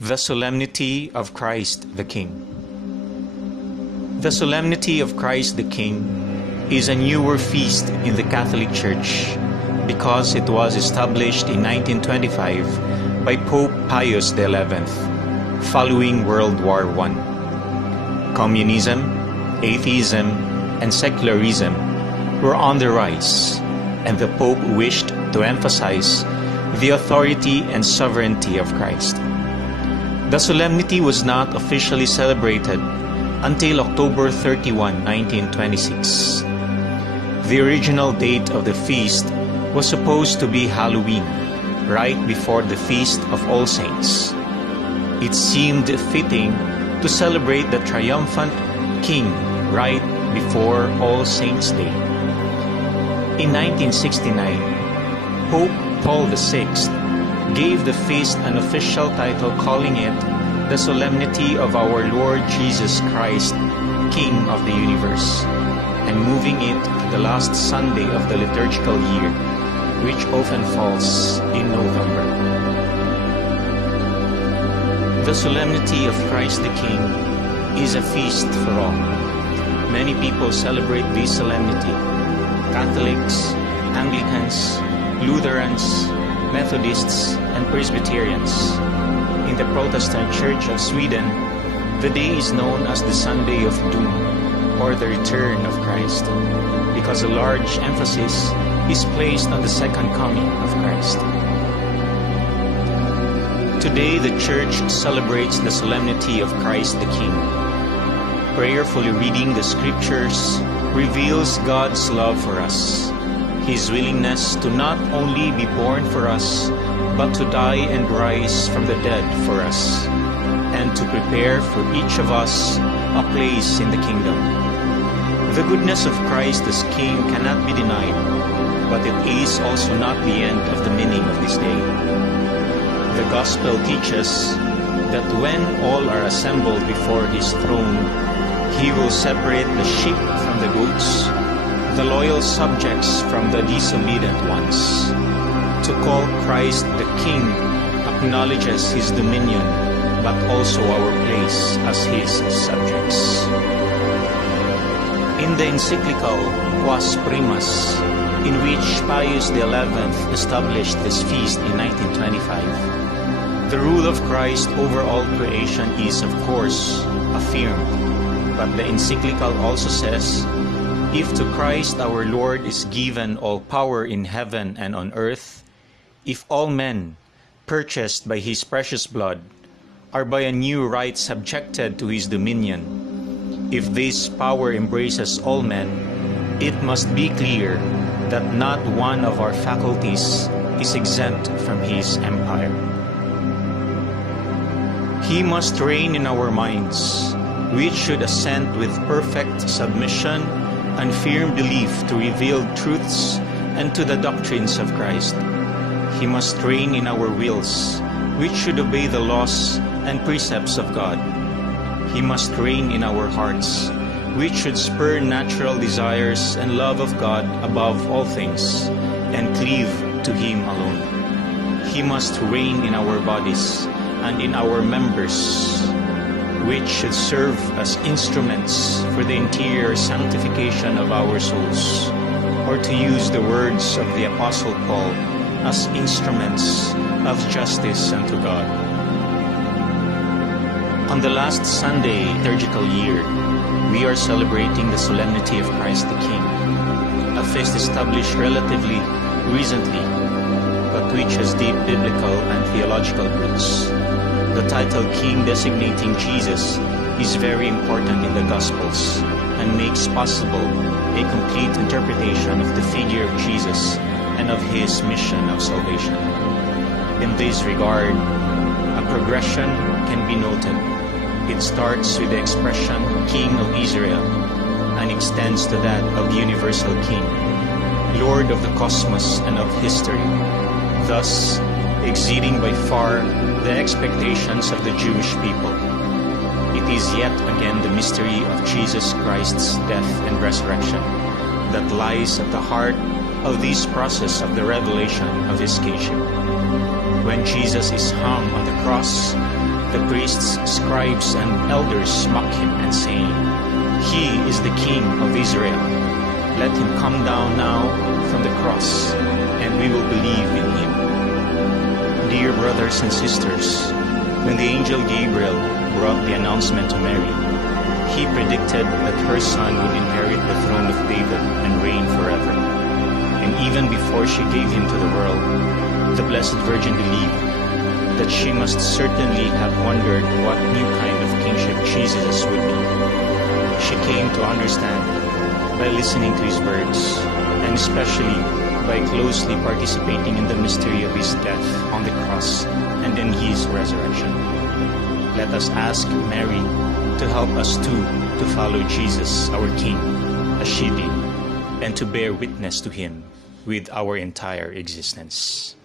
The Solemnity of Christ the King. The Solemnity of Christ the King is a newer feast in the Catholic Church because it was established in 1925 by Pope Pius XI following World War I. Communism, atheism, and secularism were on the rise, and the Pope wished to emphasize the authority and sovereignty of Christ. The solemnity was not officially celebrated until October 31, 1926. The original date of the feast was supposed to be Halloween, right before the Feast of All Saints. It seemed fitting to celebrate the triumphant King right before All Saints' Day. In 1969, Pope Paul VI gave the feast an official title, calling it the Solemnity of Our Lord Jesus Christ, King of the Universe, and moving it to the last Sunday of the liturgical year, which often falls in November. The Solemnity of Christ the King is a feast for all. Many people celebrate this solemnity: Catholics, Anglicans, Lutherans, Methodists, and Presbyterians. In the Protestant Church of Sweden, the day is known as the Sunday of Doom, or the Return of Christ, because a large emphasis is placed on the second coming of Christ. Today, the Church celebrates the Solemnity of Christ the King. Prayerfully reading the Scriptures reveals God's love for us, His willingness to not only be born for us, but to die and rise from the dead for us, and to prepare for each of us a place in the kingdom. The goodness of Christ as King cannot be denied, but it is also not the end of the meaning of this day. The Gospel teaches that when all are assembled before His throne, He will separate the sheep from the goats, the loyal subjects from the disobedient ones. To call Christ the King acknowledges His dominion, but also our place as His subjects. In the encyclical Quas Primas, in which Pius XI established this feast in 1925, the rule of Christ over all creation is, of course, affirmed. But the encyclical also says, if to Christ our Lord is given all power in heaven and on earth, if all men, purchased by His precious blood, are by a new right subjected to His dominion, if this power embraces all men, it must be clear that not one of our faculties is exempt from His empire. He must reign in our minds, which should assent with perfect submission and firm belief to revealed truths and to the doctrines of Christ. He must reign in our wills, which should obey the laws and precepts of God. He must reign in our hearts, which should spur natural desires and love of God above all things, and cleave to Him alone. He must reign in our bodies and in our members, which should serve as instruments for the interior sanctification of our souls, or to use the words of the Apostle Paul, as instruments of justice unto God. On the last Sunday liturgical year, we are celebrating the Solemnity of Christ the King, a feast established relatively recently, but which has deep biblical and theological roots. The title King designating Jesus is very important in the Gospels and makes possible a complete interpretation of the figure of Jesus and of His mission of salvation. In this regard, a progression can be noted. It starts with the expression King of Israel and extends to that of universal King, Lord of the cosmos and of history, thus exceeding by far the expectations of the Jewish people. It is yet again the mystery of Jesus Christ's death and resurrection that lies at the heart of this process of the revelation of His kingship. When Jesus is hung on the cross, the priests, scribes, and elders mock him and saying, "He is the King of Israel. Let him come down now from the cross, and we will believe in him." Dear brothers and sisters, when the angel Gabriel brought the announcement to Mary, he predicted that her son would inherit the throne of David and reign forever. And even before she gave him to the world, the Blessed Virgin believed that she must certainly have wondered what new kind of kingship Jesus would be. She came to understand by listening to his words, and especially by closely participating in the mystery of his death on the cross and in his resurrection. Let us ask Mary to help us too to follow Jesus, our King, as she did, and to bear witness to him with our entire existence.